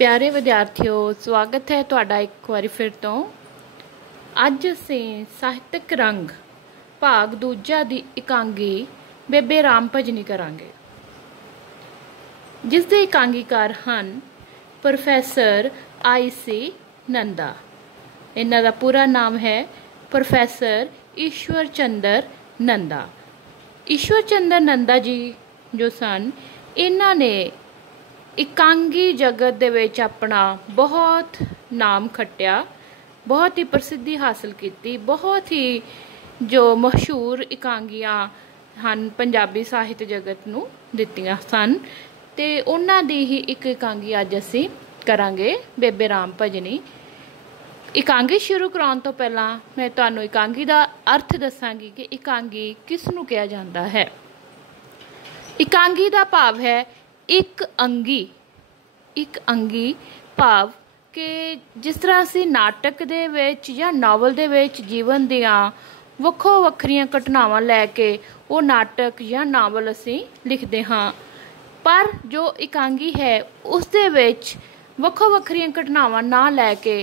प्यारे विद्यार्थियों, स्वागत है तुहाडा एक बार फिर तो। अज असीं ਸਾਹਿਤਕ रंग भाग दूजा दी इकांगी बेबे राम भजनी करांगे, जिस दे इकांगीकार हन प्रोफैसर IC नंदा। इन्हां दा पूरा नाम है प्रोफैसर ईश्वर चंद्र नंदा। ईश्वर चंद्र नंदा जी जो सन, इन्हां ने इकांगी जगत दे विच अपना बहुत नाम खट्टिया, बहुत ही प्रसिद्धि हासिल की। बहुत ही जो मशहूर इकांगियां हन पंजाबी साहित्य जगत नूं दित्तियां सन, ते उन्हां दी ही एक इकांगी अज असीं करांगे, बेबे राम भजनी। इकांगी शुरू कराउण तो पहलां मैं तुहानूं इकांगी दा अर्थ दसांगी कि इकांगी किस नूं कहा जांदा है। इकांगी दा भाव है एक अंगी। एक अंगी भाव कि जिस तरह असीं नाटक दे विच या नावल दे विच जीवन दियां वक्खो वक्खरियां घटनावां लैके वो नाटक या नावल असीं लिखदे हां, पर जो इकांगी है उस दे विच वक्खो वक्खरियां घटनावां ना लैके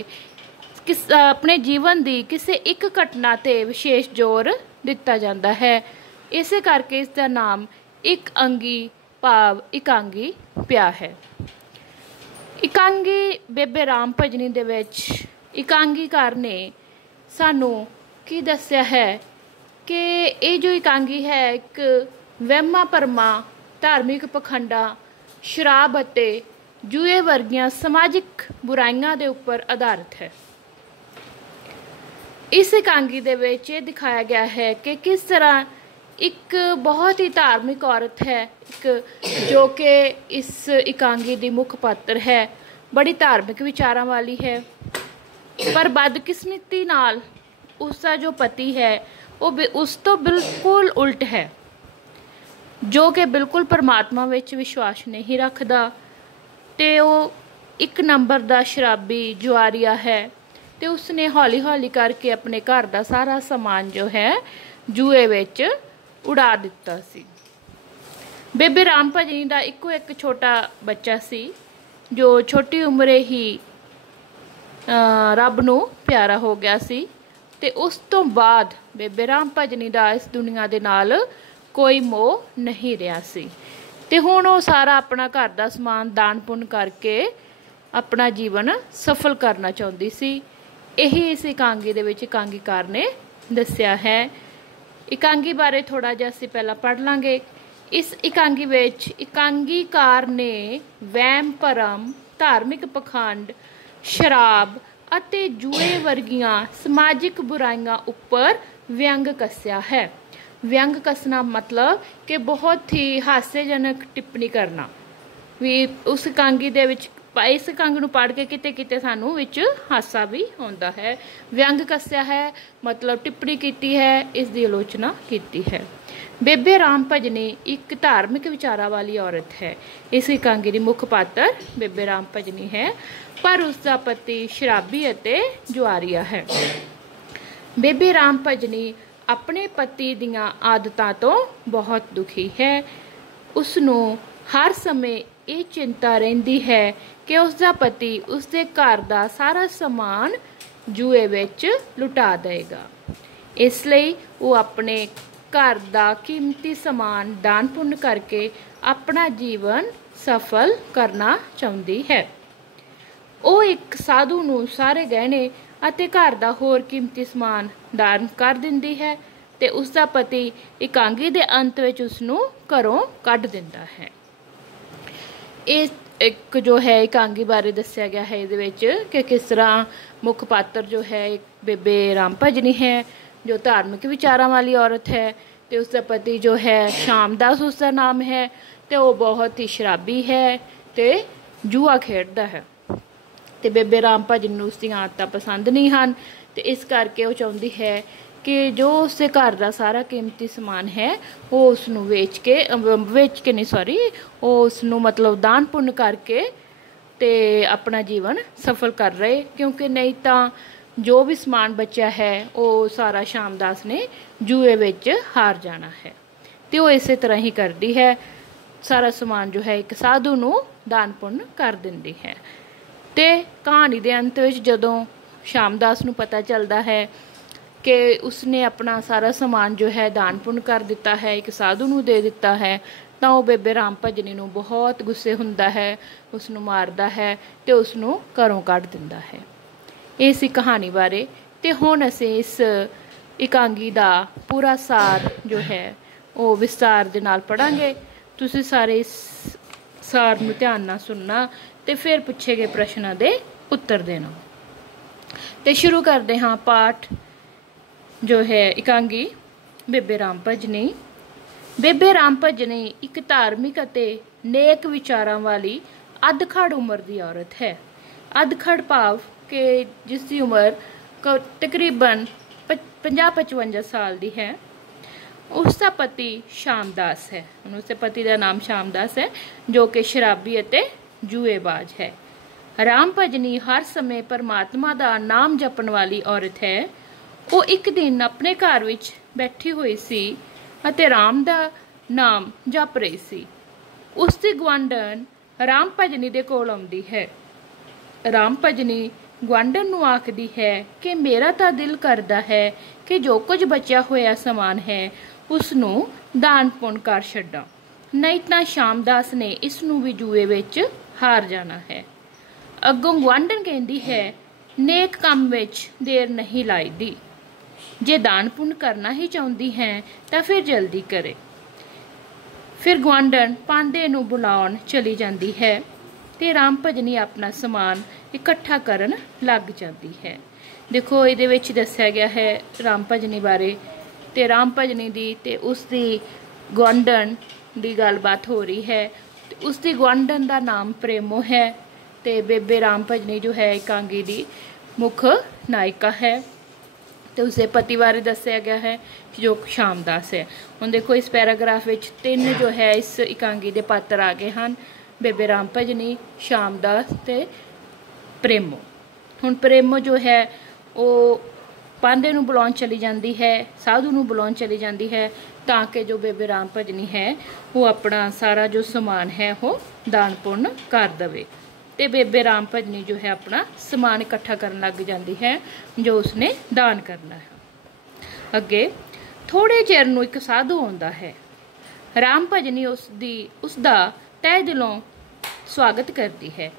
अपने जीवन की किसी एक घटना ते विशेष जोर दिता जाता है। इसे करके इसका नाम एक अंगी भाव इकांगी पिया है। इकांगी बेबे राम भजनी दे विच इकांगीकार ने सानू की दस्या है कि ये जो इकांगी है एक वहमा भरमा, धार्मिक पखंडा, शराब अते जुए वर्गियां समाजिक बुराइयां दे उपर आधारित है। इस इकांगी दे विच ये दिखाया गया है कि किस तरह एक बहुत ही धार्मिक औरत है, एक जो कि इस इकांगी की मुख पात्र है, बड़ी धार्मिक विचारां वाली है, पर बदकिस्मती नाल उसका जो पति है वो उस तो बिल्कुल उल्ट है, जो कि बिल्कुल परमात्मा विच विश्वास नहीं रखदा, ते वो एक नंबर दा शराबी जुआरिया है। तो उसने हौली हौली करके अपने घर का सारा समान जो है जुए विच उड़ा दिता सी। बेबे राम भजनी का इको एक छोटा बच्चा सी जो छोटी उम्रे ही रब नूं प्यारा हो गया सी, ते उस तो बाद बेबे राम भजनी का इस दुनिया दे नाल कोई मोह नहीं रहा सी, ते हुण वो सारा अपना घर का समान दान पुण्य करके अपना जीवन सफल करना चाहुंदी सी। यही इस इकांगी दे विच इकांगीकार ने दस्या है। इकांगी बारे थोड़ा जिहा असीं पहलां पढ़ लांगे। इस इकांगी विच इकांगीकार ने वहम भरम, धार्मिक पखंड, शराब अते जुए वर्गियां समाजिक बुराइयां उपर व्यंग कस्या है। व्यंग कसना मतलब कि बहुत ही हास्यजनक टिप्पणी करना भी उस इकांगी दे विच। इस इकांगी नूं पढ़ के किते किते सानू विच हासा भी आउंदा है। व्यंग कस्या है मतलब टिप्पणी कीती है, इस दी आलोचना कीती है। बेबे राम भजनी एक धार्मिक विचारां वाली औरत है। इस इकांगी दी मुख पात्र बेबे राम भजनी है, पर उसका पति शराबी अते जुआरिया है। बेबे राम भजनी अपने पति दीयां आदतां तो बहुत दुखी है। उसनूं हर समय ये चिंता रहिंदी है कि उसका पति उसके घर का सारा समान जुए विच लुटा देगा। इसलिए वो अपने घर का कीमती समान दान पुण्य करके अपना जीवन सफल करना चाहुंदी है। वो एक साधु नूं सारे गहने अते घर का होर कीमती समान दान कर दिंदी है, ते उसका पति इकांगी दे अंत विच उसनूं घरों कढ दिंदा है। इस एक जो है इकांगी बारे दस्या गया है इहदे विच कि किस तरह मुख पात्र जो है एक बेबे राम भजनी है, जो धार्मिक विचारां वाली औरत है, तो उसका पति जो है श्यामदास उसका नाम है, तो वो बहुत ही शराबी है, तो जुआ खेडदा है, तो बेबे राम भजनी नूं उसदी आदतां पसंद नहीं हन, तो इस करके वो चाहुंदी है कि जो उसके घर का सारा कीमती समान है वो उसनूं वेच के नहीं सॉरी वो उसनूं मतलब दान पुण्य करके ते अपना जीवन सफल कर रहे, क्योंकि नहीं तो जो भी समान बचा है वो सारा श्यामदास ने जुए विच हार जाना है। तो वो इस तरह ही करती है, सारा समान जो है एक साधु नूं दान पुण्य कर दिंदी है। ਤੇ ਕਹਾਣੀ ਦੇ ਅੰਤ ਵਿੱਚ ਜਦੋਂ ਸ਼ਾਮਦਾਸ ਨੂੰ ਪਤਾ ਚੱਲਦਾ ਹੈ कि उसने अपना सारा समान जो है दान पुण्य कर दिता है, एक साधु नूं दे दिता है, तो वह बेबे राम भजनी नूं बहुत गुस्से हुंदा है, उसनूं मारदा है ते उसनूं घरों कढ दिंदा है। ये सी कहानी बारे। ते हुण असीं इस इकांगी दा पूरा सार जो है वो विस्तार दे नाल पढ़ांगे। तुसीं सारे इस सार नूं ध्यान नाल सुनना ते फिर पुछे गए प्रश्नां दे उत्तर देना। ते शुरू करदे हां पाठ जो है इकांगी बेबे राम भजनी। बेबे राम भजनी एक धार्मिक अते नेक विचारां वाली अधखड़ उम्र की औरत है। अधखड़ भाव के जिसकी उम्र तकरीबन 50-55 साल की है। उसका पति शामदास है, उसके पति का नाम शामदास है, जो कि शराबी अते जुएबाज है। राम भजनी हर समय परमात्मा का नाम जपण वाली औरत है। वो एक दिन अपने घर विच बैठी हुई सी अते राम दा नाम जप रही सी। उसकी गुआंढण राम भजनी दे कोल आउंदी है। राम भजनी गुआंढण नूं आखदी है कि मेरा तां दिल करदा है कि जो कुछ बचिया होया समान है उसनूं दान पुण्य कर छड्डां, नहीं तां शामदास ने इसनूं भी जुए विच हार जाना है। अग्गों गुआंढण कहंदी है नेक काम विच देर नहीं लाईदी, जे दान पुण्य करना ही चाहती है तो फिर जल्दी करे। फिर गुआंढण पांदे नूं बुलाउण चली जाती है ते राम भजनी अपना समान इकट्ठा करन लग जाती है। देखो इहदे विच दस्सिया गया है राम भजनी बारे ते राम भजनी दी ते उसदी गुआंढण दी गलबात हो रही है। उसदी गुआंढण दा नाम प्रेमो है ते बेबे राम भजनी जो है इकांगी दी मुख नायिका है। तो उसके पति बारे दस्सिया गया है जो शामदास है। हुण देखो इस पैराग्राफ विच 3 जो है इस इकांगी दे पात्र आ गए हैं, बेबे राम भजनी, शामदास ते प्रेमो। हुण प्रेमो जो है वो पांदे नूं बुलाउण चली जाती है, साधु नूं बुलाउण चली जाती है ताकि जो बेबे राम भजनी है वो अपना सारा जो समान है वो दान पुण्य कर दवे। ते बेबे राम भजनी जो है अपना समान इकट्ठा करन लग जाती है जो उसने दान करना है। अगे थोड़े चिर नूं एक साधु आउंदा है। राम भजनी उसदा तह दिलों स्वागत करती है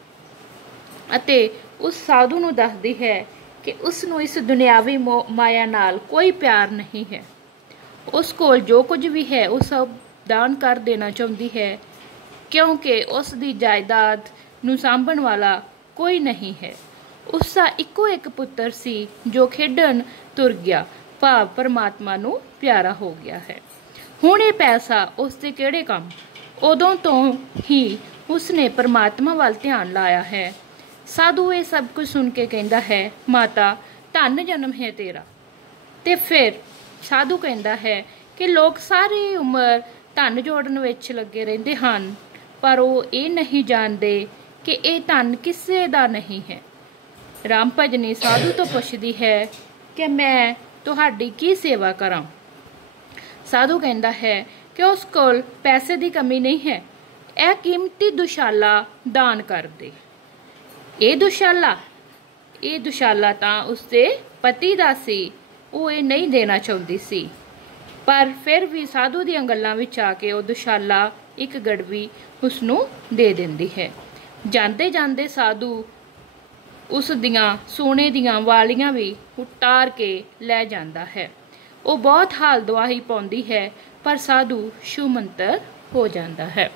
अते उस साधु नूं दसदी है कि उसनूं इस दुनियावी माया नाल कोई प्यार नहीं है। उस कोल जो कुछ भी है वो सब दान कर देना चाहती है क्योंकि उसकी जायदाद नूं सांभण वाला कोई नहीं है। उसका इको एक पुत्र सी जो खेडण तुर गया, भाव परमात्मा नूं प्यारा हो गया है। हुण ये पैसा उसके किहड़े काम, उदों तो ही उसने परमात्मा वाल ध्यान लाया है। साधु ये सब कुछ सुन के कहता है माता धन जन्म है तेरा। ते फिर साधु कहता है कि लोग सारी उम्र धन जोड़न विच लगे रहिंदे हन पर वो ये नहीं जानते कि ये धन किसे दा नहीं है। राम भजनी साधु तो पुछदी है कि मैं तुहाडी की सेवा करां। साधु कहता है कि उस कोल पैसे की कमी नहीं है, यह कीमती दुशाला दान कर दे। ये दुशाला तां उसके पति दा सी, वो ये नहीं देना चाहती सी, पर फिर भी साधु दीआं गल्लां विच आके वो दुशाला एक गड़वी उसनूं दे दिंदी है। जांदे जांदे साधु उस दियां सोने दियां वालियां भी उतार के लै जांदा है। वो बहुत हाल दुआही पाउंदी है पर साधु छूमंतर हो जाता है।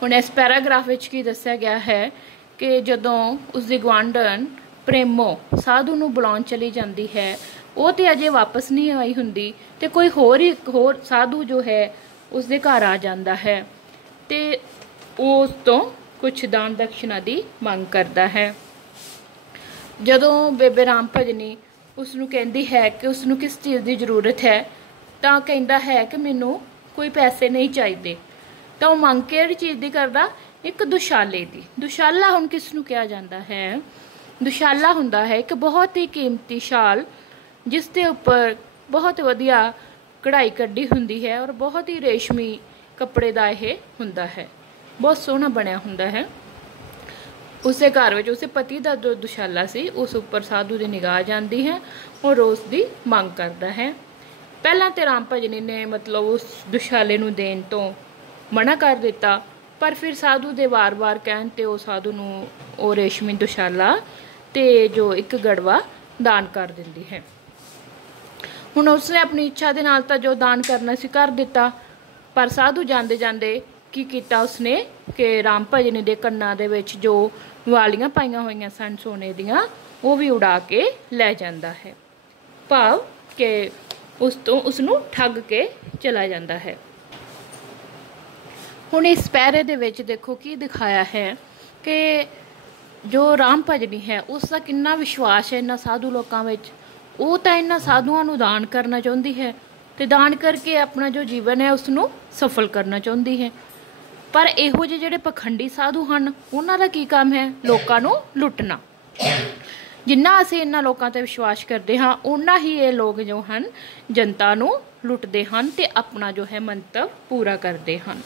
हुण इस पैराग्राफ विच की दस्सिया गया है कि जदों उसकी गुआंढण प्रेमो साधु नूं बुलाउण चली जाती है, वो तो अजे वापस नहीं आई हुंदी ते कोई होर साधु जो है उसके घर आ जाता है ते उस तो कुछ दान दक्षिणा की मंग करता है। जदों बेबे राम भजनी उसनूं कहती है कि उसनूं किस चीज़ की जरूरत है, तो कहता है कि मैनू कोई पैसे नहीं चाहिए। तो वह मंग किहड़ी चीज़ की करदा, एक दुशाले की। दुशाला हुण किसनूं कहा जाता है, दुशाला हुंदा है एक बहुत ही कीमती शाल जिसके उपर बहुत वधिया कढ़ाई कढ़ी हुंदी है और बहुत ही रेशमी कपड़े का यह हुंदा है, बहुत सोहना बनिया हुंदा है। ਉਸੇ ਘਰ ਵਿੱਚ ਉਸੇ ਪਤੀ ਦਾ ਜੋ ਦੁਸ਼ਾਲਾ ਸੀ ਉਸ ਉੱਪਰ ਸਾਧੂ ਦੀ ਨਿਗਾਹ ਜਾਂਦੀ ਹੈ ਔਰ ਉਸ ਦੀ ਮੰਗ ਕਰਦਾ ਹੈ। ਪਹਿਲਾਂ ਤੇ ਰਾਮ ਭਜਨੀ ਨੇ ਮਤਲਬ ਉਸ ਦੁਸ਼ਾਲੇ ਨੂੰ ਦੇਣ ਤੋਂ ਮਨਾ ਕਰ ਦਿੱਤਾ, ਪਰ ਫਿਰ ਸਾਧੂ ਦੇ ਵਾਰ-ਵਾਰ ਕਹਿਣ ਤੇ ਉਹ ਸਾਧੂ ਨੂੰ ਉਹ ਰੇਸ਼ਮੀ ਦੁਸ਼ਾਲਾ ਤੇ ਜੋ ਇੱਕ ਗੜਵਾ ਦਾਨ ਕਰ ਦਿੰਦੀ ਹੈ। ਹੁਣ ਉਸਨੇ ਆਪਣੀ ਇੱਛਾ ਦੇ ਨਾਲ ਤਾਂ ਜੋ ਦਾਨ ਕਰਨਾ ਸੀ ਕਰ ਦਿੱਤਾ, ਪਰ ਸਾਧੂ ਜਾਂਦੇ ਜਾਂਦੇ ਕੀ ਕੀਤਾ ਉਸਨੇ ਕਿ ਰਾਮ ਭਜਨੀ ਦੇ ਕੰਨਾਂ ਦੇ ਵਿੱਚ ਜੋ ਵਾਲੀਆਂ ਪਾਈਆਂ ਹੋਈਆਂ ਸਨ ਸੋਨੇ ਦੀਆਂ ਉਹ ਵੀ ਉਡਾ ਕੇ ਲੈ ਜਾਂਦਾ ਹੈ, ਭਾਵ ਕਿ ਉਸ ਤੋਂ ਉਸਨੂੰ ਠੱਗ ਕੇ ਚਲਾ ਜਾਂਦਾ ਹੈ। ਹੁਣ ਇਸ ਪੈਰੇ ਦੇ ਵਿੱਚ ਦੇਖੋ ਕੀ ਦਿਖਾਇਆ ਹੈ ਕਿ ਜੋ ਰਾਮ ਭਜਨੀ ਹੈ ਉਸ ਦਾ ਕਿੰਨਾ ਵਿਸ਼ਵਾਸ ਹੈ ਇਹਨਾਂ ਸਾਧੂ ਲੋਕਾਂ ਵਿੱਚ। ਉਹ ਤਾਂ ਇਹਨਾਂ ਸਾਧੂਆਂ ਨੂੰ ਦਾਨ ਕਰਨਾ ਚਾਹੁੰਦੀ ਹੈ ਤੇ ਦਾਨ ਕਰਕੇ ਆਪਣਾ ਜੋ ਜੀਵਨ ਹੈ ਉਸਨੂੰ ਸਫਲ ਕਰਨਾ ਚਾਹੁੰਦੀ ਹੈ, ਪਰ ਇਹੋ ਜਿਹੇ ਜਿਹੜੇ ਪਖੰਡੀ ਸਾਧੂ ਹਨ ਉਹਨਾਂ ਦਾ ਕੀ ਕੰਮ ਹੈ? ਲੋਕਾਂ ਨੂੰ ਲੁੱਟਣਾ। ਜਿੰਨਾ ਅਸੀਂ ਇਹਨਾਂ ਲੋਕਾਂ ਤੇ ਵਿਸ਼ਵਾਸ ਕਰਦੇ ਹਾਂ ਉਨਾ ਹੀ ਇਹ ਲੋਕ ਜੋ ਹਨ ਜਨਤਾ ਨੂੰ ਲੁੱਟਦੇ ਹਨ ਤੇ ਆਪਣਾ ਜੋ ਹੈ ਮੰਤਵ ਪੂਰਾ ਕਰਦੇ ਹਨ।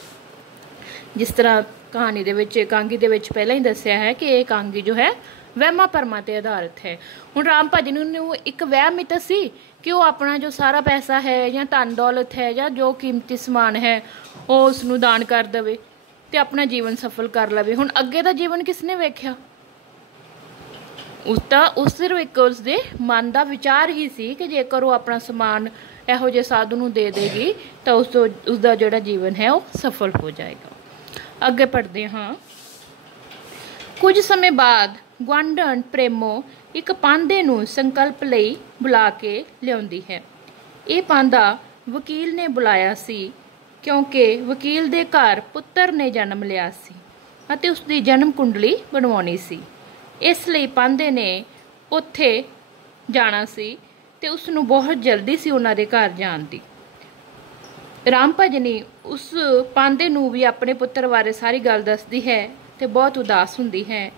ਜਿਸ ਤਰ੍ਹਾਂ ਕਹਾਣੀ ਦੇ ਵਿੱਚ ਕਾਂਗੀ ਦੇ ਵਿੱਚ ਪਹਿਲਾਂ ਹੀ ਦੱਸਿਆ ਹੈ ਕਿ ਇਹ ਕਾਂਗੀ ਜੋ ਹੈ ਵਹਿਮਾਂ ਭਰਮਾਂ ਤੇ ਆਧਾਰਿਤ ਹੈ। ਹੁਣ ਰਾਮ ਭਜਨੀ ਨੂੰ ਇੱਕ ਵਹਿਮ ਮਿੱਤ ਸੀ ਕਿ ਉਹ ਆਪਣਾ ਜੋ ਸਾਰਾ ਪੈਸਾ ਹੈ ਜਾਂ ਧਨ ਦੌਲਤ ਹੈ ਜਾਂ ਜੋ ਕੀਮਤੀ ਸਮਾਨ ਹੈ ਉਹ ਉਸਨੂੰ ਦਾਨ ਕਰ ਦੇਵੇ ਤੇ ਆਪਣਾ ਜੀਵਨ ਸਫਲ ਕਰ ਲਵੇ। ਹੁਣ ਅੱਗੇ ਦਾ ਜੀਵਨ ਕਿਸਨੇ ਵੇਖਿਆ? ਉਸ ਸਿਰਫ ਇੱਕ ਉਸਦੇ ਮਨ ਦਾ ਵਿਚਾਰ ਹੀ ਸੀ ਕਿ ਜੇਕਰ ਉਹ ਆਪਣਾ ਸਮਾਨ ਇਹੋ ਜਿਹੇ ਸਾਧੂ ਨੂੰ ਦੇ ਦੇਗੀ ਤਾਂ ਉਸਦਾ ਜਿਹੜਾ ਜੀਵਨ ਹੈ ਉਹ ਸਫਲ ਹੋ ਜਾਏਗਾ। ਅੱਗੇ ਪੜ੍ਹਦੇ ਹਾਂ। ਕੁਝ ਸਮੇਂ ਬਾਅਦ ਗੁਆਂਢਣ ਪ੍ਰੇਮੋ ਇੱਕ ਪਾਂਧੇ ਨੂੰ ਸੰਕਲਪ ਲਈ ਬੁਲਾ ਕੇ ਲਿਆਉਂਦੀ ਹੈ। ਇਹ ਪਾਂਧਾ ਵਕੀਲ ਨੇ ਬੁਲਾਇਆ ਸੀ ਕਿਉਂਕਿ ਵਕੀਲ ਦੇ ਘਰ ਪੁੱਤਰ ਨੇ ਜਨਮ ਲਿਆ ਸੀ ਅਤੇ ਉਸ ਦੀ ਜਨਮ ਕੁੰਡਲੀ ਬਣਵਾਉਣੀ ਸੀ। ਇਸ ਲਈ ਪਾਂਧੇ ਨੇ ਉੱਥੇ ਜਾਣਾ ਸੀ ਤੇ ਉਸ ਨੂੰ ਬਹੁਤ ਜਲਦੀ ਸੀ ਉਹਨਾਂ ਦੇ ਘਰ ਜਾਣ ਦੀ। ਰਾਮ ਭਜਨੀ ਉਸ ਪਾਂਧੇ ਨੂੰ ਵੀ ਆਪਣੇ ਪੁੱਤਰ ਬਾਰੇ ਸਾਰੀ ਗੱਲ ਦੱਸਦੀ ਹੈ ਤੇ ਬਹੁਤ ਉਦਾਸ ਹੁੰਦੀ ਹੈ।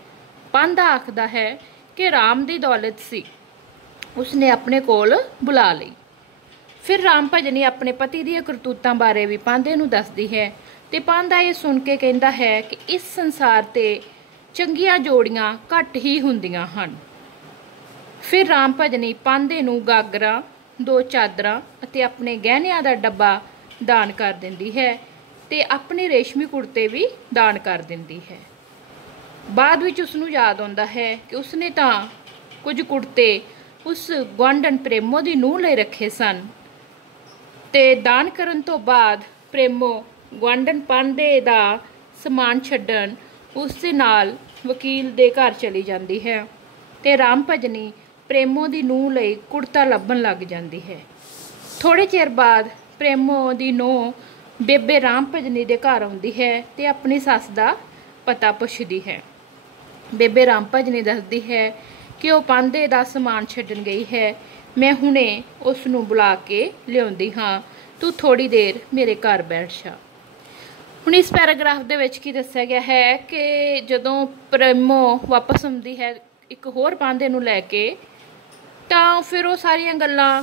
ਪਾਂਧਾ ਆਖਦਾ ਹੈ ਕਿ ਰਾਮ ਦੀ ਦੌਲਤ ਸੀ, ਉਸਨੇ ਆਪਣੇ ਕੋਲ ਬੁਲਾ ਲਈ। ਫਿਰ ਰਾਮ ਭਜਨੀ ਆਪਣੇ ਪਤੀ ਦੀਆਂ ਕਰਤੂਤਾਂ ਬਾਰੇ ਵੀ ਪਾਂਧੇ ਨੂੰ ਦੱਸਦੀ ਹੈ ਤੇ ਪਾਂਧਾ ਇਹ ਸੁਣ ਕੇ ਕਹਿੰਦਾ ਹੈ ਕਿ ਇਸ ਸੰਸਾਰ ਤੇ ਚੰਗੀਆਂ ਜੋੜੀਆਂ ਘੱਟ ਹੀ ਹੁੰਦੀਆਂ ਹਨ। ਫਿਰ ਰਾਮ ਭਜਨੀ ਪਾਂਧੇ ਨੂੰ ਗਾਗਰਾਂ, 2 ਚਾਦਰਾਂ ਅਤੇ ਆਪਣੇ ਗਹਿਣਿਆਂ ਦਾ ਡੱਬਾ ਦਾਨ ਕਰ ਦਿੰਦੀ ਹੈ ਤੇ ਆਪਣੇ ਰੇਸ਼ਮੀ ਕੁੜਤੇ ਵੀ ਦਾਨ ਕਰ ਦਿੰਦੀ ਹੈ। ਬਾਅਦ ਵਿੱਚ ਉਸਨੂੰ ਯਾਦ ਆਉਂਦਾ ਹੈ ਕਿ ਉਸਨੇ ਤਾਂ ਕੁਝ ਕੁੜਤੇ ਉਸ ਗੁਆਂਢਣ ਪ੍ਰੇਮੋ ਦੀ ਨੂੰਹ ਲਈ ਰੱਖੇ ਸਨ ਤੇ ਦਾਨ ਕਰਨ ਤੋਂ ਬਾਅਦ ਪ੍ਰੇਮੋ ਗੁਆਂਢਣ ਪਾਂਧੇ ਦਾ ਸਮਾਨ ਛੱਡਣ ਉਸ ਦੇ ਨਾਲ ਵਕੀਲ ਦੇ ਘਰ ਚਲੀ ਜਾਂਦੀ ਹੈ ਤੇ ਰਾਮ ਭਜਨੀ ਪ੍ਰੇਮੋ ਦੀ ਨੂੰਹ ਲਈ ਕੁੜਤਾ ਲੱਭਣ ਲੱਗ ਜਾਂਦੀ ਹੈ। ਥੋੜੇ ਚਿਰ ਬਾਅਦ ਪ੍ਰੇਮੋ ਦੀ ਨੂੰਹ ਬੇਬੇ ਰਾਮ ਭਜਨੀ ਦੇ ਘਰ ਆਉਂਦੀ ਹੈ ਤੇ ਆਪਣੀ ਸੱਸ ਦਾ ਪਤਾ ਪੁੱਛਦੀ ਹੈ। ਬੇਬੇ ਰਾਮ ਭਜਨੀ ਦੱਸਦੀ ਹੈ ਕਿ ਉਹ ਪਾਂਧੇ ਦਾ ਸਮਾਨ ਛੱਡਣ ਗਈ ਹੈ, ਮੈਂ ਹੁਣੇ ਉਸ ਨੂੰ ਬੁਲਾ ਕੇ ਲਿਆਉਂਦੀ ਹਾਂ, ਤੂੰ ਥੋੜੀ ਦੇਰ ਮੇਰੇ ਘਰ ਬੈਠ ਜਾ। ਹੁਣ ਇਸ ਪੈਰਾਗ੍ਰਾਫ ਦੇ ਵਿੱਚ ਕੀ ਦੱਸਿਆ ਗਿਆ ਹੈ ਕਿ ਜਦੋਂ ਪ੍ਰੇਮੋ ਵਾਪਸ ਆਉਂਦੀ ਹੈ ਇੱਕ ਹੋਰ ਪਾਂਧੇ ਨੂੰ ਲੈ ਕੇ ਤਾਂ ਫਿਰ ਉਹ ਸਾਰੀਆਂ ਗੱਲਾਂ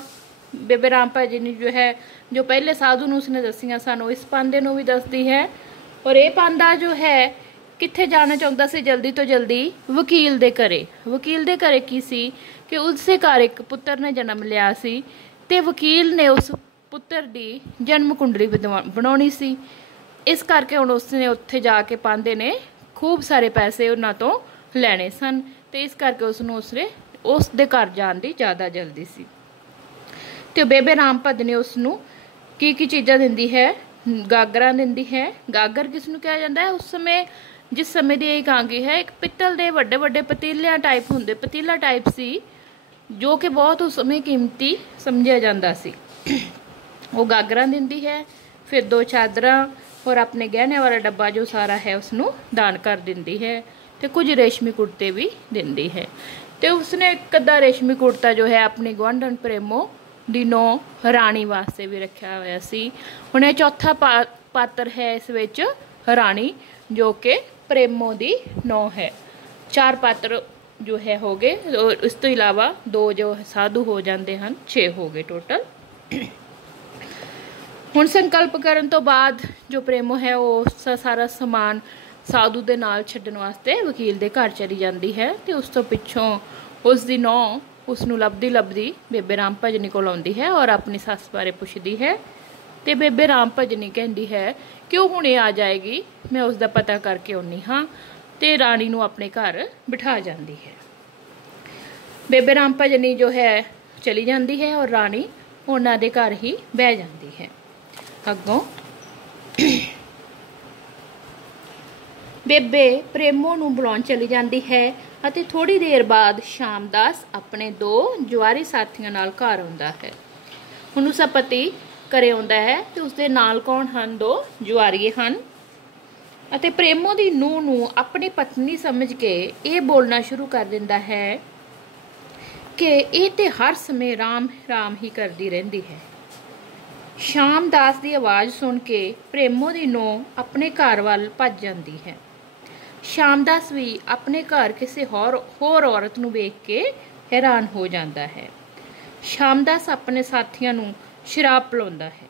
ਬੇਬੇ ਰਾਮ ਭਜਨੀ ਜੋ ਹੈ ਜੋ ਪਹਿਲੇ ਸਾਧੂ ਨੂੰ ਉਸਨੇ ਦੱਸੀਆਂ ਸਨ ਉਹ ਇਸ ਪਾਂਧੇ ਨੂੰ ਵੀ ਦੱਸਦੀ ਹੈ। ਔਰ ਇਹ ਪਾਂਧਾ ਜੋ ਹੈ ਕਿੱਥੇ ਜਾਣਾ ਚਾਹੁੰਦਾ ਸੀ ਜਲਦੀ ਤੋਂ ਜਲਦੀ? ਵਕੀਲ ਦੇ ਘਰੇ। ਵਕੀਲ ਦੇ ਘਰੇ ਕੀ ਸੀ ਕਿ ਉਸਦੇ ਘਰ ਇੱਕ ਪੁੱਤਰ ਨੇ ਜਨਮ ਲਿਆ ਸੀ ਤੇ ਵਕੀਲ ਨੇ ਉਸ ਪੁੱਤਰ ਦੀ ਜਨਮ ਕੁੰਡਲੀ ਬਣਾਉਣੀ ਸੀ। ਇਸ ਕਰਕੇ ਹੁਣ ਉਸਨੇ ਉੱਥੇ ਜਾ ਕੇ ਪਾਂਧੇ ਨੇ ਖੂਬ ਸਾਰੇ ਪੈਸੇ ਉਹਨਾਂ ਤੋਂ ਲੈਣੇ ਸਨ ਤੇ ਇਸ ਕਰਕੇ ਉਸਨੂੰ ਉਸ ਦੇ ਘਰ ਜਾਣ ਦੀ ਜ਼ਿਆਦਾ ਜਲਦੀ ਸੀ। ਤੇ ਬੇਬੇ ਰਾਮ ਭਜਨੀ ਉਸਨੂੰ ਕੀ ਕੀ ਚੀਜ਼ਾਂ ਦਿੰਦੀ ਹੈ? ਗਾਗਰਾਂ ਦਿੰਦੀ ਹੈ। ਗਾਗਰ ਕਿਸ ਨੂੰ ਕਿਹਾ ਜਾਂਦਾ ਹੈ? ਉਸ ਸਮੇਂ ਜਿਸ ਸਮੇਂ ਦੀ ਇਹ ਕਾਂਗੀ ਹੈ ਇੱਕ ਪਿੱਤਲ ਦੇ ਵੱਡੇ ਵੱਡੇ ਪਤੀਲਾ ਟਾਈਪ ਸੀ ਜੋ ਕਿ ਬਹੁਤ ਉਸ ਸਮੇਂ ਕੀਮਤੀ ਸਮਝਿਆ ਜਾਂਦਾ ਸੀ। ਉਹ ਗਾਗਰਾਂ ਦਿੰਦੀ ਹੈ, ਫਿਰ 2 ਚਾਦਰਾਂ और अपने गहने वाला डब्बा जो सारा है उसनों दान कर दिंदी है तो कुछ रेशमी कुर्ते भी दिंदी है। तो उसने एक अद्धा रेशमी कुर्ता जो है अपनी गुआंढण प्रेमो दी नौं राणी वास्ते भी रखा हुआ सी। हुण चौथा पात्र है इस विच राणी जो कि प्रेमो दी नौं है। 4 पात्र जो है हो गए और इस तो इलावा 2 जो साधु हो जाते हैं, 6 हो गए टोटल। हुण संकल्प करन तो बाद जो प्रेमो है वो सारा समान ਸਾਧੂ ਦੇ ਨਾਲ ਛੱਡਣ ਵਾਸਤੇ ਵਕੀਲ ਦੇ ਘਰ ਚਲੀ ਜਾਂਦੀ ਹੈ ਤੇ ਉਸ ਤੋਂ ਪਿੱਛੋਂ ਉਸ ਦੀ ਨੂੰਹ ਉਸ ਨੂੰ ਲੱਭਦੀ ਲੱਭਦੀ ਬੇਬੇ ਰਾਮ ਭਜਨੀ ਕੋਲ ਆਉਂਦੀ ਹੈ ਔਰ ਆਪਣੀ ਸੱਸ ਬਾਰੇ ਪੁੱਛਦੀ ਹੈ ਤੇ ਬੇਬੇ ਰਾਮ ਭਜਨੀ ਕਹਿੰਦੀ ਹੈ ਕਿ ਉਹ ਹੁਣੇ ਆ ਜਾਏਗੀ, ਮੈਂ ਉਸ ਦਾ ਪਤਾ ਕਰਕੇ ਆਉਣੀ ਹਾਂ ਤੇ ਰਾਣੀ ਨੂੰ ਆਪਣੇ ਘਰ ਬਿਠਾ ਜਾਂਦੀ ਹੈ। ਬੇਬੇ ਰਾਮ ਭਜਨੀ ਜੋ ਹੈ ਚਲੀ ਜਾਂਦੀ ਹੈ ਔਰ ਰਾਣੀ ਉਹਨਾਂ ਦੇ ਘਰ ਹੀ ਬਹਿ ਜਾਂਦੀ ਹੈ। ਅੱਗੋਂ ਬੇਬੇ ਪ੍ਰੇਮੋ ਨੂੰ ਬੁਲਾਉਣ ਚਲੀ ਜਾਂਦੀ ਹੈ ਅਤੇ ਥੋੜੀ ਦੇਰ ਬਾਅਦ ਸ਼ਾਮਦਾਸ ਆਪਣੇ 2 ਜੁਆਰੀ ਸਾਥੀਆਂ ਨਾਲ ਘਰ ਆਉਂਦਾ ਹੈ। ਹੁਣ ਉਸਦਾ ਪਤੀ ਘਰੇ ਆਉਂਦਾ ਹੈ ਤੇ ਉਸਦੇ ਨਾਲ ਕੌਣ ਹਨ? 2 ਜੁਆਰੀਏ ਹਨ ਅਤੇ ਪ੍ਰੇਮੋ ਦੀ ਨੂੰਹ ਨੂੰ ਆਪਣੀ ਪਤਨੀ ਸਮਝ ਕੇ ਇਹ ਬੋਲਣਾ ਸ਼ੁਰੂ ਕਰ ਦਿੰਦਾ ਹੈ ਕਿ ਇਹ ਤੇ ਹਰ ਸਮੇਂ ਰਾਮ ਰਾਮ ਹੀ ਕਰਦੀ ਰਹਿੰਦੀ ਹੈ। ਸ਼ਾਮਦਾਸ ਦੀ ਆਵਾਜ਼ ਸੁਣ ਕੇ ਪ੍ਰੇਮੋ ਦੀ ਨੂੰਹ ਆਪਣੇ ਘਰ ਵੱਲ ਭੱਜ ਜਾਂਦੀ ਹੈ। ਸ਼ਾਮਦਾਸ ਵੀ ਆਪਣੇ ਘਰ ਕਿਸੇ ਹੋਰ ਔਰਤ ਨੂੰ ਵੇਖ ਕੇ ਹੈਰਾਨ ਹੋ ਜਾਂਦਾ ਹੈ। ਸ਼ਾਮਦਾਸ ਆਪਣੇ ਸਾਥੀਆਂ ਨੂੰ ਸ਼ਰਾਬ ਪਿਲਾਉਂਦਾ ਹੈ।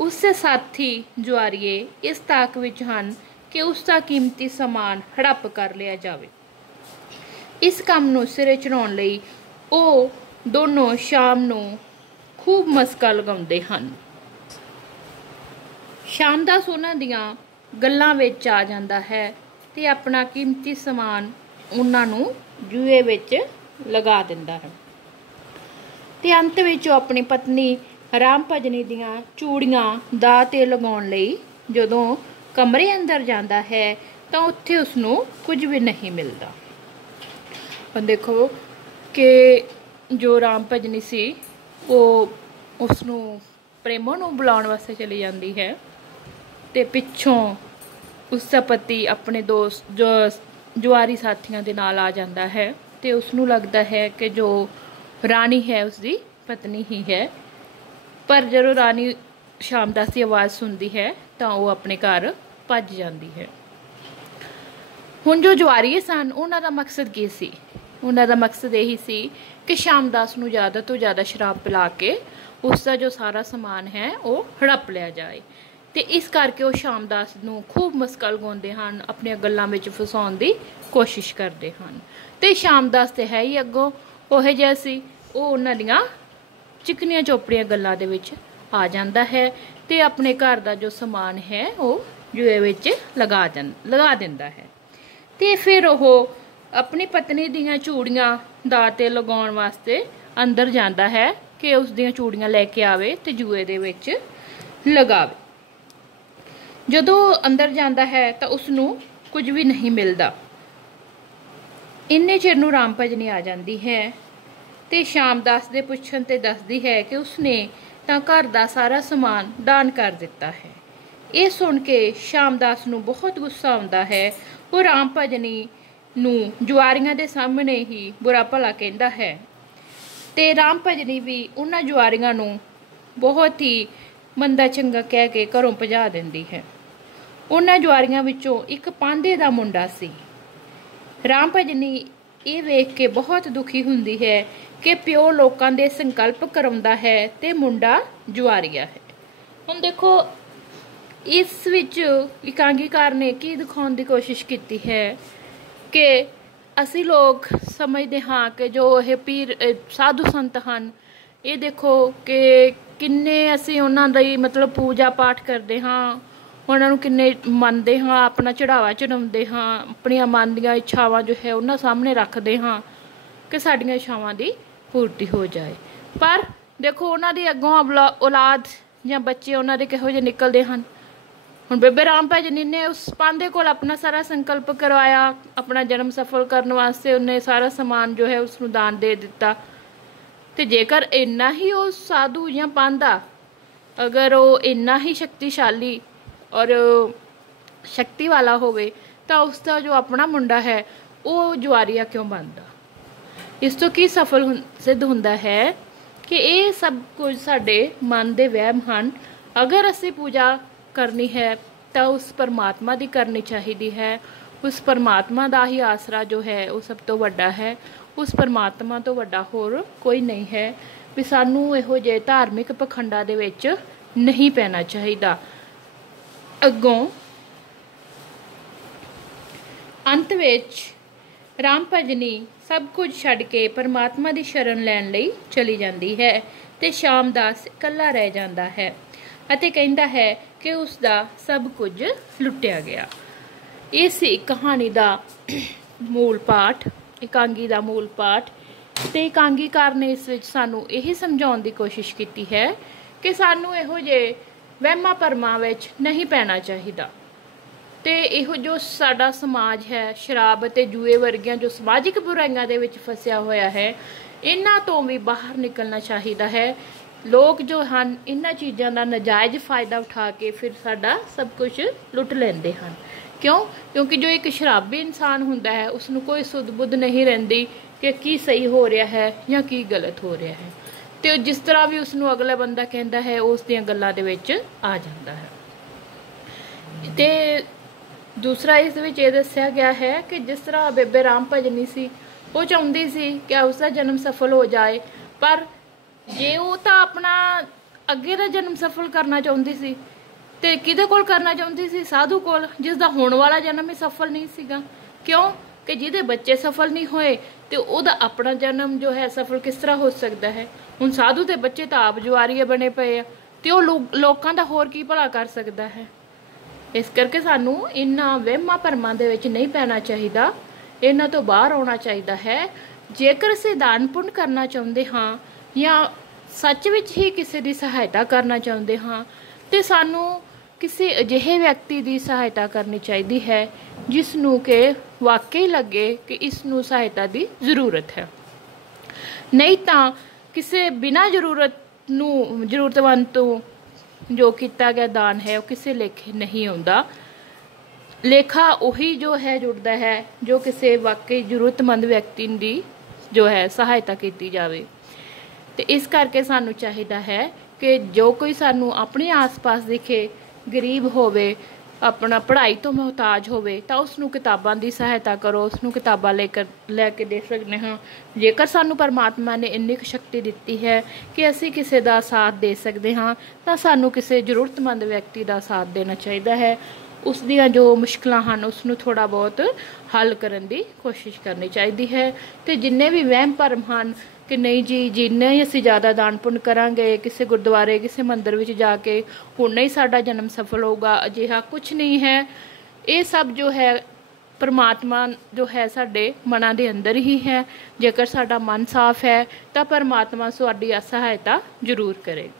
ਉਸਦੇ ਸਾਥੀ ਜੁਆਰੀਏ ਇਸ ਤਾਕ ਵਿੱਚ ਹਨ ਕਿ ਉਸਦਾ ਕੀਮਤੀ ਸਮਾਨ ਹੜੱਪ ਕਰ ਲਿਆ ਜਾਵੇ। ਇਸ ਕੰਮ ਨੂੰ ਸਿਰੇ ਚੜਾਉਣ ਲਈ ਉਹ ਦੋਨੋਂ ਸ਼ਾਮ ਨੂੰ ਖੂਬ ਮਸਕਾ ਲਗਾਉਂਦੇ ਹਨ। ਸ਼ਾਮਦਾਸ ਉਹਨਾਂ ਦੀਆਂ ਗੱਲਾਂ ਵਿੱਚ ਆ ਜਾਂਦਾ ਹੈ ਤੇ ਆਪਣਾ ਕੀਮਤੀ ਸਮਾਨ ਉਹਨਾਂ ਨੂੰ ਜੂਏ ਵਿੱਚ ਲਗਾ ਦਿੰਦਾ ਹੈ ਤੇ ਅੰਤ ਵਿੱਚ ਉਹ ਆਪਣੀ ਪਤਨੀ ਰਾਮ ਭਜਨੀ ਦੀਆਂ ਚੂੜੀਆਂ ਦਾਅ ਤੇ ਲਗਾਉਣ ਲਈ ਜਦੋਂ ਕਮਰੇ ਅੰਦਰ ਜਾਂਦਾ ਹੈ ਤਾਂ ਉੱਥੇ ਉਸਨੂੰ ਕੁਝ ਵੀ ਨਹੀਂ ਮਿਲਦਾ। ਪਰ ਦੇਖੋ ਕਿ ਜੋ ਰਾਮ ਭਜਨੀ ਸੀ ਉਹ ਉਸਨੂੰ ਪ੍ਰੇਮੋ ਨੂੰ ਬੁਲਾਉਣ ਵਾਸਤੇ ਚਲੀ ਜਾਂਦੀ ਹੈ ਤੇ ਪਿੱਛੋਂ ਉਸਦਾ ਪਤੀ ਆਪਣੇ ਦੋਸਤ ਜੁਆਰੀ ਸਾਥੀਆਂ ਦੇ ਨਾਲ ਆ ਜਾਂਦਾ ਹੈ ਤੇ ਉਸਨੂੰ ਲੱਗਦਾ ਹੈ ਕਿ ਜੋ ਰਾਣੀ ਹੈ ਉਸਦੀ ਪਤਨੀ ਹੀ ਹੈ। ਪਰ ਜਦੋਂ ਰਾਣੀ ਸ਼ਾਮਦਾਸ ਦੀ ਆਵਾਜ਼ ਸੁਣਦੀ ਹੈ ਤਾਂ ਉਹ ਆਪਣੇ ਘਰ ਭੱਜ ਜਾਂਦੀ ਹੈ। ਹੁਣ ਜੋ ਜੁਆਰੀਏ ਸਨ ਉਹਨਾਂ ਦਾ ਮਕਸਦ ਕੀ ਸੀ? ਉਹਨਾਂ ਦਾ ਮਕਸਦ ਇਹੀ ਸੀ ਕਿ ਸ਼ਾਮਦਾਸ ਨੂੰ ਜ਼ਿਆਦਾ ਤੋਂ ਜ਼ਿਆਦਾ ਸ਼ਰਾਬ ਪਿਲਾ ਕੇ ਉਸਦਾ ਜੋ ਸਾਰਾ ਸਮਾਨ ਹੈ ਉਹ ਹੜੱਪ ਲਿਆ ਜਾਏ ਤੇ ਇਸ ਕਰਕੇ ਉਹ ਸ਼ਾਮਦਾਸ ਨੂੰ ਖੂਬ ਮਸਕਾ ਲਗਾਉਂਦੇ ਹਨ, ਆਪਣੀਆਂ ਗੱਲਾਂ ਵਿੱਚ ਫਸਾਉਣ ਦੀ ਕੋਸ਼ਿਸ਼ ਕਰਦੇ ਹਨ ਤੇ ਸ਼ਾਮਦਾਸ ਤੇ ਹੈ ਹੀ ਅੱਗੋਂ ਉਹੋ ਜਿਹਾ ਸੀ, ਉਹ ਉਹਨਾਂ ਦੀਆਂ ਚਿਕਨੀਆਂ ਚੋਪੜੀਆਂ ਗੱਲਾਂ ਦੇ ਵਿੱਚ ਆ ਜਾਂਦਾ ਹੈ ਤੇ ਆਪਣੇ ਘਰ ਦਾ ਜੋ ਸਮਾਨ ਹੈ ਉਹ ਜੂਏ ਵਿੱਚ ਲਗਾ ਦਿੰਦਾ ਹੈ ਤੇ ਫਿਰ ਉਹ ਆਪਣੀ ਪਤਨੀ ਦੀਆਂ ਚੂੜੀਆਂ ਦਾਅ ਤੇ ਲਗਾਉਣ ਵਾਸਤੇ ਅੰਦਰ ਜਾਂਦਾ ਹੈ ਕਿ ਉਸ ਦੀਆਂ ਚੂੜੀਆਂ ਲੈ ਕੇ ਆਵੇ ਤੇ ਜੂਏ ਦੇ ਵਿੱਚ ਲਗਾਵੇ। ਜਦੋਂ ਅੰਦਰ ਜਾਂਦਾ ਹੈ ਤਾਂ ਉਸਨੂੰ ਕੁਝ ਵੀ ਨਹੀਂ ਮਿਲਦਾ। ਇੰਨੇ ਚਿਰ ਨੂੰ ਰਾਮ ਭਜਨੀ ਆ ਜਾਂਦੀ ਹੈ ਤੇ ਸ਼ਾਮਦਾਸ ਦੇ ਪੁੱਛਣ ਤੇ ਦੱਸਦੀ ਹੈ ਕਿ ਉਸਨੇ ਤਾਂ ਘਰ ਦਾ ਸਾਰਾ ਸਮਾਨ ਦਾਨ ਕਰ ਦਿੱਤਾ ਹੈ। ਇਹ ਸੁਣ ਕੇ ਸ਼ਾਮਦਾਸ ਨੂੰ ਬਹੁਤ ਗੁੱਸਾ ਆਉਂਦਾ ਹੈ। ਉਹ ਰਾਮ ਭਜਨੀ ਨੂੰ ਜੁਆਰੀਆਂ ਦੇ ਸਾਹਮਣੇ ਹੀ ਬੁਰਾ ਭਲਾ ਕਹਿੰਦਾ ਹੈ ਤੇ ਰਾਮ ਭਜਨੀ ਵੀ ਉਹਨਾਂ ਜੁਆਰੀਆਂ ਨੂੰ ਬਹੁਤ ਹੀ ਮੰਦਾ ਚੰਗਾ ਕਹਿ ਕੇ ਘਰੋਂ ਭਜਾ ਦਿੰਦੀ ਹੈ। ਉਹਨਾਂ ਜੁਆਰੀਆਂ ਵਿੱਚੋਂ ਇੱਕ ਪਾਂਧੇ ਦਾ ਮੁੰਡਾ ਸੀ। ਰਾਮ ਭਜਨੀ ਇਹ ਵੇਖ ਕੇ ਬਹੁਤ ਦੁਖੀ ਹੁੰਦੀ ਹੈ ਕਿ ਪਿਓ ਲੋਕਾਂ ਦੇ ਸੰਕਲਪ ਕਰਾਉਂਦਾ ਹੈ ਤੇ ਮੁੰਡਾ ਜੁਆਰੀਆ ਹੈ। ਹੁਣ ਦੇਖੋ ਇਸ ਵਿੱਚ ਇਕਾਂਗੀਕਾਰ ਨੇ ਕੀ ਦਿਖਾਉਣ ਦੀ ਕੋਸ਼ਿਸ਼ ਕੀਤੀ ਹੈ ਕਿ ਅਸੀਂ ਲੋਕ ਸਮਝਦੇ ਹਾਂ ਕਿ ਜੋ ਇਹ ਪੀਰ ਸਾਧੂ ਸੰਤ ਹਨ, ਇਹ ਦੇਖੋ ਕਿ ਕਿੰਨੇ ਅਸੀਂ ਉਹਨਾਂ ਦੀ ਮਤਲਬ ਪੂਜਾ ਪਾਠ ਕਰਦੇ ਹਾਂ, ਉਹਨਾਂ ਨੂੰ ਕਿੰਨੇ ਮੰਨਦੇ ਹਾਂ, ਆਪਣਾ ਚੜਾਵਾ ਚੜਾਉਂਦੇ ਹਾਂ, ਆਪਣੀਆਂ ਮਨ ਦੀਆਂ ਇੱਛਾਵਾਂ ਜੋ ਹੈ ਉਹਨਾਂ ਸਾਹਮਣੇ ਰੱਖਦੇ ਹਾਂ ਕਿ ਸਾਡੀਆਂ ਇੱਛਾਵਾਂ ਦੀ ਪੂਰਤੀ ਹੋ ਜਾਏ। ਪਰ ਦੇਖੋ ਉਹਨਾਂ ਦੀ ਅੱਗੋਂ ਔਲਾਦ ਜਾਂ ਬੱਚੇ ਉਹਨਾਂ ਦੇ ਕਿਹੋ ਜਿਹੇ ਨਿਕਲਦੇ ਹਨ। ਹੁਣ ਬੇਬੇ ਰਾਮ ਭਜਨੀ ਨੇ ਉਸ ਪਾਂਧੇ ਕੋਲ ਆਪਣਾ ਸਾਰਾ ਸੰਕਲਪ ਕਰਵਾਇਆ, ਆਪਣਾ ਜਨਮ ਸਫਲ ਕਰਨ ਵਾਸਤੇ ਉਹਨੇ ਸਾਰਾ ਸਮਾਨ ਜੋ ਹੈ ਉਸਨੂੰ ਦਾਨ ਦੇ ਦਿੱਤਾ ਤੇ ਜੇਕਰ ਇੰਨਾ ਹੀ ਉਹ ਸਾਧੂ ਜਾਂ ਪਾਂਧਾ ਅਗਰ ਉਹ ਇੰਨਾ ਹੀ ਸ਼ਕਤੀਸ਼ਾਲੀ ਔਰ ਸ਼ਕਤੀ ਵਾਲਾ ਹੋਵੇ ਤਾਂ ਉਸਦਾ ਜੋ ਆਪਣਾ ਮੁੰਡਾ ਹੈ ਉਹ ਜੁਆਰੀਆ ਕਿਉਂ ਬਣਦਾ? ਇਸ ਤੋਂ ਕੀ ਸਫਲ ਸਿੱਧ ਹੁੰਦਾ ਹੈ ਕਿ ਇਹ ਸਭ ਕੁਝ ਸਾਡੇ ਮਨ ਦੇ ਵਹਿਮ ਹਨ। ਅਗਰ ਅਸੀਂ ਪੂਜਾ ਕਰਨੀ ਹੈ ਤਾਂ ਉਸ ਪਰਮਾਤਮਾ ਦੀ ਕਰਨੀ ਚਾਹੀਦੀ ਹੈ। ਉਸ ਪਰਮਾਤਮਾ ਦਾ ਹੀ ਆਸਰਾ ਜੋ ਹੈ ਉਹ ਸਭ ਤੋਂ ਵੱਡਾ ਹੈ। ਉਸ ਪਰਮਾਤਮਾ ਤੋਂ ਵੱਡਾ ਹੋਰ ਕੋਈ ਨਹੀਂ ਹੈ। ਵੀ ਸਾਨੂੰ ਇਹੋ ਜਿਹੇ ਧਾਰਮਿਕ ਪਖੰਡਾਂ ਦੇ ਵਿੱਚ ਨਹੀਂ ਪੈਣਾ ਚਾਹੀਦਾ। ਅੱਗੋਂ अंत विच राम भजनी सब कुछ छड्ड के परमात्मा की शरण लैण लई चली जाती है ते श्यामदास इकल्ला रह जाता है अते कहता है कि उसका सब कुछ लुटिया गया। ये सी कहानी का मूल पाठ, एकांगी का मूल पाठ। ते एकांगीकार ने इस विच सानू यही समझाउण दी कोशिश की है कि सानू इहो जे वहमां भरमां विच नहीं पैना चाहिदा ते इहो जो साडा समाज है शराब ते जुए वर्गियां जो समाजिक बुराइयां दे विच फसिया होया है, इन्हां तो भी बाहर निकलना चाहिदा है। लोग जो हैं इन्हां चीज़ों का नजायज़ फ़ायदा उठा के फिर साडा सब कुछ लुट लेंदे हैं। क्यों? क्योंकि जो एक शराबी इंसान हुंदा है उसनूं कोई सुध बुध नहीं रहिंदी कि की सही हो रहा है या की गलत हो रहा है, तो जिस तरह भी उसनूं अगला बंदा कहता है उस दियां गल्लां दे विच आ जाता है। ते दूसरा इस विच ये दस्सिया गया है कि जिस तरह बेबे राम भजनी सी वो चाहुंदी सी कि उसका जन्म सफल हो जाए, पर जे वो तो अपना अगे का जन्म सफल करना चाहुंदी सी ते किहदे कोल करना चाहुंदी सी? साधु कोल, जिसका होने वाला जन्म ही सफल नहीं सीगा। क्यों कि जिहदे बच्चे सफल नहीं होए तो उहदा अपना जन्म जो है सफल किस तरह हो सकता है? हुण साधु के बच्चे तो आप जुआरीए बने पे आ ते ओह लोकां दा होर की भला कर सकता है। इस करके सानू इन्हां वहमां भरमां दे विच नहीं पैना चाहिदा, इन्हां तो बाहर आउणा चाहिदा है। जेकर असीं दान पुण्य करना चाहुंदे हाँ या सच विच ही किसी की सहायता करना चाहुंदे हाँ तो सानू किसी अजिहे व्यक्ति की सहायता करनी चाहिए है जिसनों के वाकई लगे कि इसनों सहायता की जरूरत है। नहीं तो किसी बिना जरूरतमंद तो जो किया गया दान है वो किसी लेखे नहीं आता। लेखा उही जो है जुड़ता है जो किसी वाकई जरूरतमंद व्यक्ति की जो है सहायता की जाए। तो इस करके सानू चाहिदा है कि जो कोई सानू अपने आस पास दिखे गरीब होवे, अपना पढ़ाई तो मोहताज होवे तो उसनू किताबां दी सहायता करो, उसनू किताबां लैके दे सकते हाँ। जेकर सानू परमात्मा ने इन्नी शक्ति दी है कि असी किसी का साथ दे सकते हाँ तो सानू किसी जरूरतमंद व्यक्ति का साथ देना चाहिए है। उस दियां जो मुश्किलां हैं उसनू थोड़ा बहुत हल करने की कोशिश करनी चाहिए है। तो जिन्ने भी वहम भरम हैं कि नहीं जी जिन्ने ही असी ज़्यादा दान पुण्य करांगे किसी गुरुद्वारे किसी मंदिर में जाके उन्ना ही साडा जन्म सफल होगा, अजिहा कुछ नहीं है। ये सब जो है परमात्मा जो है साडे मनां दे अंदर ही है। जेकर साडा मन साफ है तो परमात्मा साडी सहायता जरूर करे।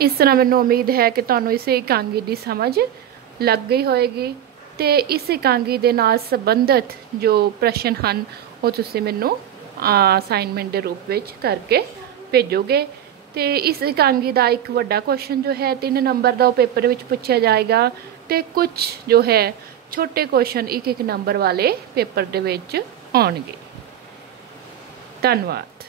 इस तरह मैनूं उम्मीद है कि तुहानूं इस एकांगी की समझ लग गई होएगी तो इस एकांगी दे नाल संबंधित जो प्रश्न हैं वो तुसीं मैनूं असाइनमेंट के रूप में करके भेजोगे। तो इस एकांगी का एक वड्डा क्वेश्चन जो है 3 नंबर का पेपर में पूछा जाएगा तो कुछ जो है छोटे क्वेश्चन 1-1 नंबर वाले पेपर के आउणगे। धन्यवाद।